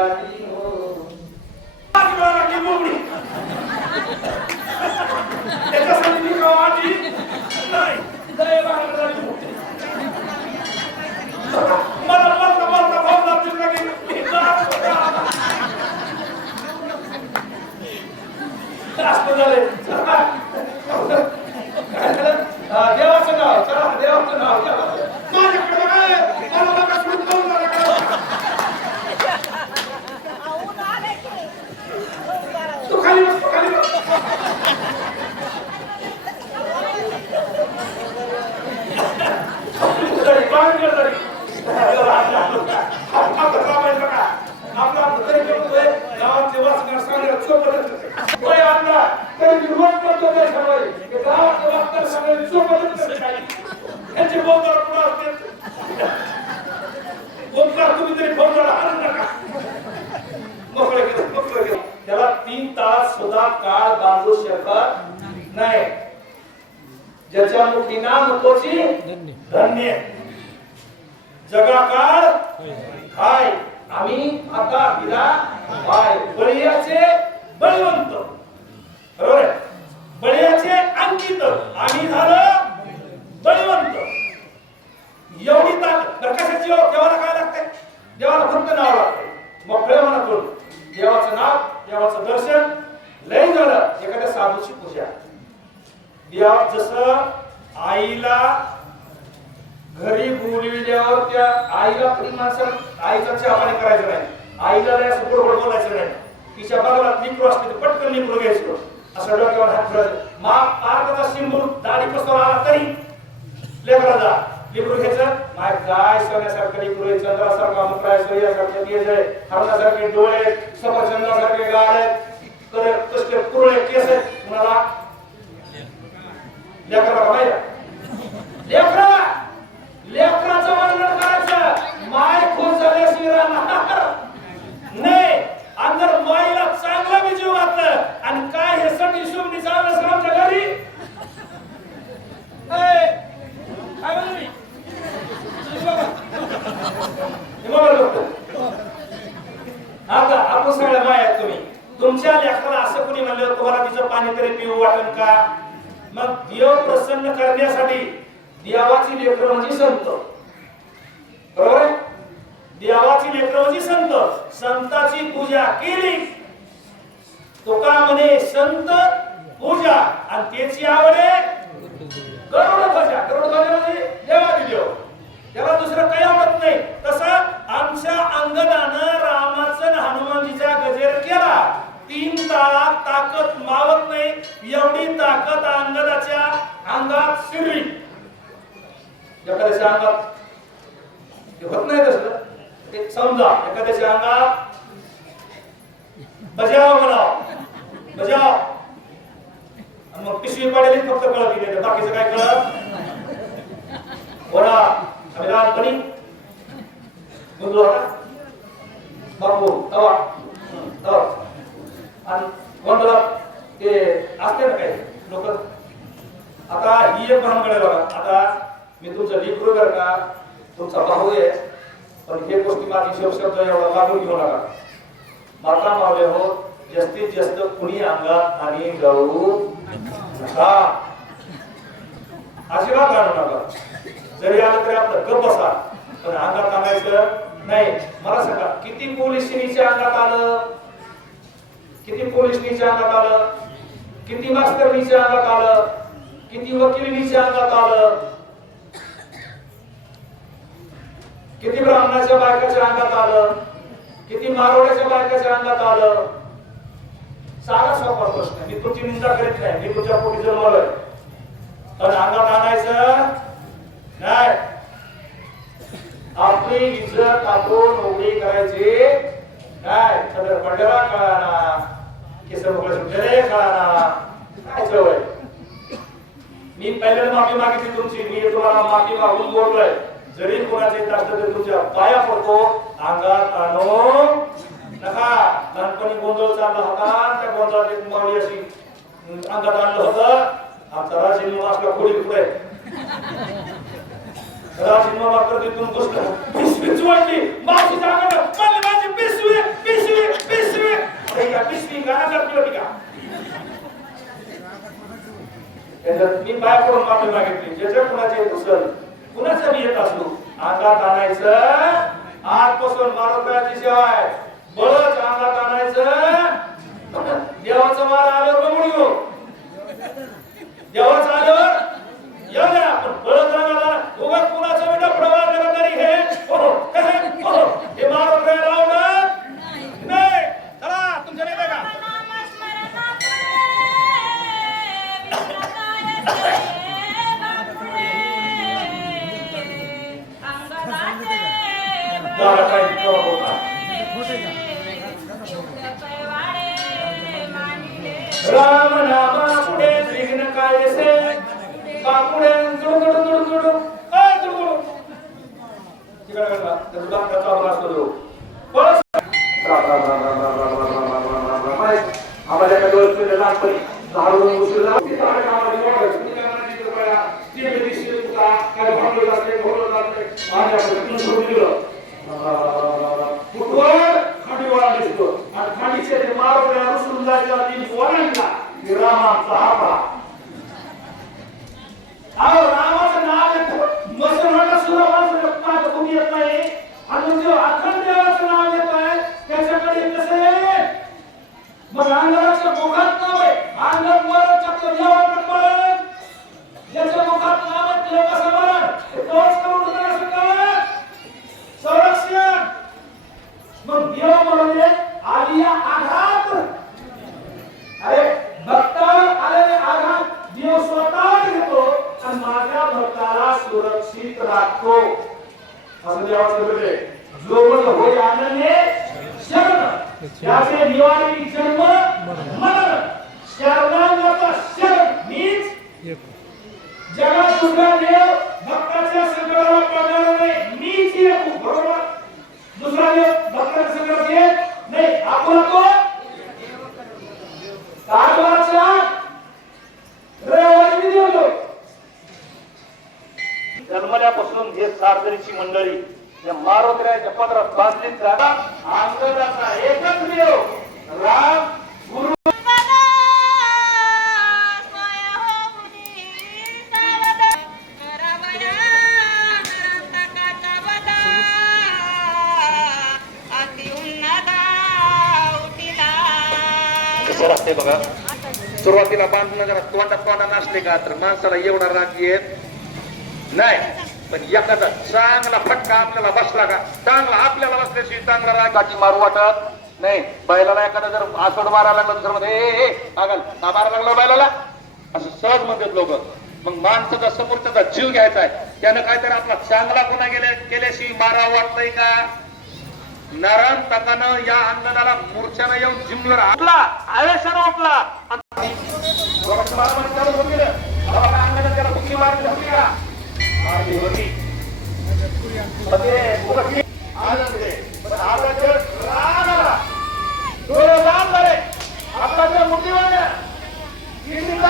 गाडी हो त्याच्यासाठी मी गावाची नाही जय महाराज मला बोलता भाऊ लागतील का की जास्त झाले देवाचं नाव चला देवाचं नाव माझ्याकडे काय मला बघा सुरू करून तू खाली बस खाली बस त्याला 3 तास सुद्धा काळ बांधू शकत नाही. ज्याच्या मुखी नाम तोची धन्य जगाकाळ हाय आम्ही आता दिला हाय बळीयाचे बळवंत बरोबर आहे. बळीयाचे अंकित आम्ही झालं बळवंत. एवढी ताकद कशाची देवाला काय लागते? देवाला फक्त नाव लागते. मोकळे मनात बोल देवाचं नाव देवाचं दर्शन लय झालं. एखाद्या साधूची पूजा देवा जसं आईला घरी बोलविल्यावर त्या आईला कधी माणसाला आईचा चहा पाणी करायचं नाही. आईला असं बरोबर बोलायचं नाही. तिच्या बगलात लिंबू असते पटकन लिंबू घ्यायचं असं डोक्यावर हात फिरायचं. माग अर्धा सिंबूर दाढी पसरला आला तरी लेकराला लिंबू घ्यायचं. माय गाय सोन्यासारखं लिंबू आहे, चंद्रासारखा मुकळा आहे, सूर्यासारखे तेज आहे, हरणासारखे डोळे, सफरचंदासारखे गाल आहेत, कसले कुरळे केस आहेत. कुणाला लेकराला माहिती लेकराचं वर्णन करायचं. माय खुश झाले श्रीराम नाही अंदर माईला चांगला बी जीव घातलं आणि काय हे सटी शुभनी चाललं आमच्या घरी आता आपण सगळ्या माय आहेत. तुम्ही तुमच्या लेकराला असं कोणी म्हणलं तुम्हाला तिचं पाणी तरी पिऊ वाटेल का? मग देव प्रसन्न करण्यासाठी देवाची लेकरं म्हणजे संत बरोबर आहे. देवाची लेकरं म्हणजे संत. संताची पूजा केली तुका म्हणे संत पूजा आणि त्याची आवडे गरुड ध्वजा. गरुड ध्वजा म्हणजे देवाची देव त्याला दुसरं काही आवडत नाही. तसं आमच्या अंगदानं रामाचं हनुमानजीचा गजेर केला. 3 ताळात ताकद मावत नाही एवढी ताकद अंगदाच्या अंगात शिरली. एखाद्याच्या अंगात होत नाही तसं एक समजा एखाद्याच्या अंगात बजाव म्हणाव बजाव आणि मग पिशवी पडेल फक्त कळत गेले बाकीचं काय कळत बोला. आम्ही लहानपणी बोललो होता बापू तवा तवा आणि गोंधळा ते असते ना काही लोक. आता ही एक भानगड आहे बघा. आता मी तुमचं लेकरू बर का तुमचा भाऊ आहे पण हे गोष्टी माझी शब्द एवढा लागून घेऊ नका. माता मावले हो जास्तीत जास्त कुणी अंगात आणि गळू नका. अजिबात आणू नका. जरी आलं तरी आपलं गप बसा पण अंगात आणायचं नाही. मला सांगा किती पोलिसांच्या अंगात आलं? किती पोलिसांच्या अंगात आलं? किती मास्तरनीच्या अंगात आलं? किती वकिलीच्या अंगात आलं? किती ब्राह्मणाच्या बायकाच्या अंगात आलं? किती मारवाड्याच्या बायकाच्या अंगात आलं? साधा सोपा प्रश्न. मी तुमची निंदा करीत नाही. मी तुमच्या पोटी जन्मलोय पण अंगात आणायचं नाही. आपली इज्जत आपण उघडी करायची काय? सदर पडलेला कळाना केस मोकळे सुटलेले कळाना काय सवय. मी पहिल्यांदा माफी मागितली तुमची. मी तुम्हाला माफी मागून बोललोय. जरी कोणाचे त्रास तरी तुमच्या पाया पडतो. अंगात आणू नका. लहानपणी गोंधळ चालला होता त्या गोंधळात एक मावळी अशी अंगात आणलं होतं. आमचा राजसिंह असला खोडी पुढे राजसिंह मात्र तिथून बसला. पिशवीच वाटली मावशीच्या अंगात माझी पिशवी पिशवी पिशवी अरे या पिशवी गाणं करते होती का मी बाय करून माफी मागितली ज्याच्या कुणाचे येत असेल कुणाचं बी येत असलो अंगात आणायचं आजपासून मारुतीची सेवा आहे बळच अंगात आणायचं देवाचं मार आल्यावर बघून येऊ देवाचं आल्यावर येऊ द्या पण बळच रागाला उगाच कुणाचं बेटा प्रवाह करत तरी हे हे मारून काय लावणार नाही चला तुमच्या नाही का राम नामा पुढे विघ्न कायसे बापुडे जुडू जुडू जुडू जुडू काय जुडू तिकडे गेला त्याचा त्याचा आवाज करू बस आम्हाला काय डोळे फिरले लागतोय झाडून उचलला तिथं कामाला एवढं निकालाची कृपया ते दिसते तुका काय भांडू जाते भोरलं जाते आणि आपण तीन सोडून दिलं फुटवर खांडीवाला दिसतो आणि खांडीचे ते मारवल्या रुसून जायच्या आधी वरांना रामाचा आपला अहो रामाचं नाव येतं मसरवाडा सुद्धा माणसं पाठ कोणी येत नाही आणि जो अखंड देवाचं नाव येत आहे त्याच्याकडे कसं आहे मग अंगाच्या मुखात नाव आहे अंगात मरण चक्र देवाचं मरण ज्याच्या मुखात नाव आहे ते कसं मरण हे तोच करून होतं असं का संरक्षण मग देव म्हणजे आलिया आघात अरे भक्तावर आलेले आघात देव स्वतः घेतो आणि माझ्या भक्ताला सुरक्षित राखतो असं देवाचं बोलले जो मन होय आनंदे शरण त्याचे निवारी जन्म मरण शरणागत शरण मीच जगात दुसरा देव भक्ताच्या संकटाला पडणार नाही मीच येतो बरोबर दुसरा देव भक्ताच्या संकटात येत नाही आपण तो कालवाचा रविवारी देवलो जन्मल्यापासून हे सार्वजनिकची मंडळी या मारोत्र्याच्या पदरात बांधलीत जागा अंगदाचा एकच देव राम गुरु असते बघा सुरुवातीला बांधणं जरा तोंडा नसले का तर माणसाला एवढा राग येत नाही पण एखादा चांगला फटका आपल्याला बसला का चांगला आपल्याला बसल्याशी चांगला रागाची मारू वाटत नाही बैलाला एखादा जर आसोड मारायला लागला तर मध्ये पागल का मारायला लागला बैलाला असं सहज म्हणतात लोक मग माणसाचा समोरचा जीव घ्यायचा आहे त्यानं काहीतरी आपला चांगला गुन्हा केल्याशी मारावं वाटतंय का नरम तकानं या अंगणाला मूर्छानं येऊन जिमवर आपला आवेशानं उठला चालू होती अंगणात त्याला बुकी मारली होती का होती आपल्या मूर्तीवर एक मूर्तीवर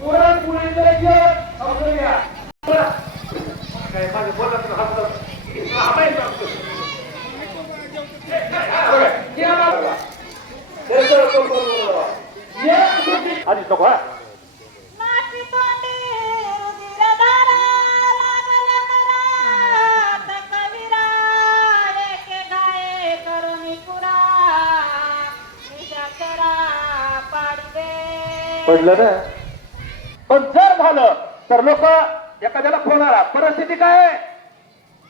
पुरणपोळी आधी नको पडलं ना पण जर झालं तर लोक एखाद्याला फोनाला परिस्थिती काय आहे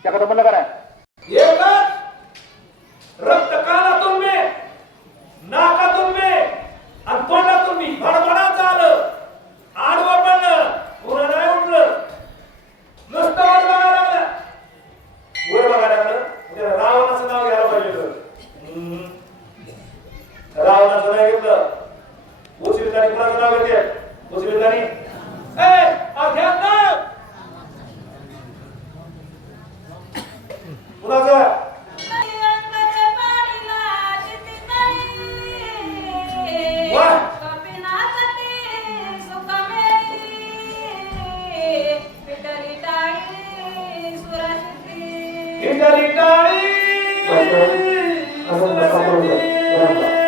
त्याकडे म्हणलं करा रक्त कानातून मी नाकातून मी आणि तोंडातून मी भडभडाच आलं आडवं पडलं पुन्हा नाही उठलं नुसतं वर बघायला लागलं वर बघायला लागलं त्याला रावणाचं नाव घ्यायला पाहिजे रावणाचं नाही घेतलं उचलतानी कुणाचं नाव घेते उचलतानी अध्यात्म कुणाचं इटाळी टाळी असं